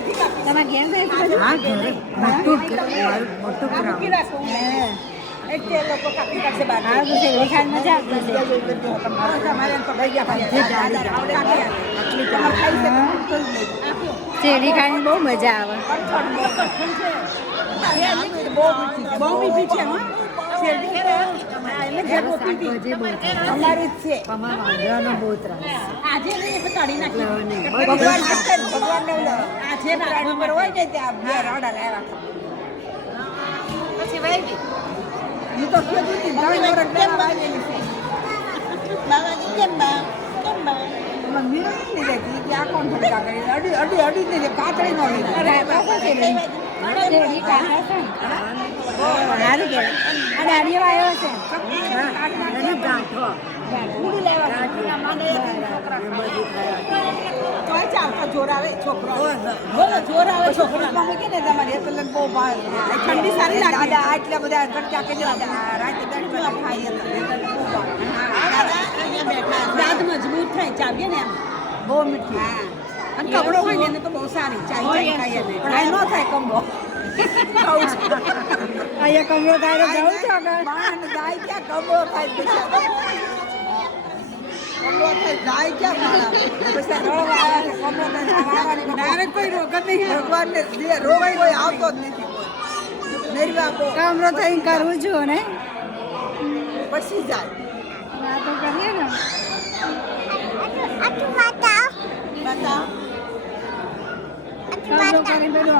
તમારા ઘેર થાય હા ઘરે મોટું ગ્રાઉન્ડ હા તો શેરડી ખાવાની મજા આવતી શેરડી ખાવાની બહુ મજા આવે બહુ મીઠી છે હા અમારી જ છે વાંદરાનો બહુ ત્રાસ આજે નહીં કાઢી નાખી ભગવાન ભગવાનને આજે રાખવા હોય ને ત્યાં બે રાડા લાવ્યા પછી વાવી હું તો કીધું હતી ઘણી વાર કેમ વાવેલી છે બાબાજી કેમ મમ્મી નથી લેતી કે આ કોણ ફટકા કરી અડી ને કાતળી નો લઈ શેરડી ખાતા છે સારું કહેવાય આ દાડીઓ આવ્યો છે પૂરી લેવા તો ચાલતા જોર આવે છોકરો બોલો જોર આવે છોકરો મમ્મી કે ને તમારી એટલે બહુ ભાવ ઠંડી સારી લાગે દાદા આટલા બધા કટકા કે રાતે દડમાં ખાઈ દાદ મજબૂત થાય ચાવીએ ને એમ બહુ મીઠી અને કપડો હોય ને એને તો બહુ સારી ચાય ખાઈએ ને પણ આ ન થાય કમળો અહીંયા કમરો થાય તો જવું છો માન ગાય ક્યાં કમળો થાય કમળો થાય ગાય ક્યાં મારા પછી રળવા આવ્યા છે કમળો થાય આવવાની ડાયરેક્ટ કોઈ રોગ જ નહીં ભગવાનને રોગ કોઈ આવતો જ નથી કોઈ નિર્વા બહુ કમરો થઈને કરવું છું ને પછી જાય વાતો કરીએ ને બતાવ કમરો કરીને પેલું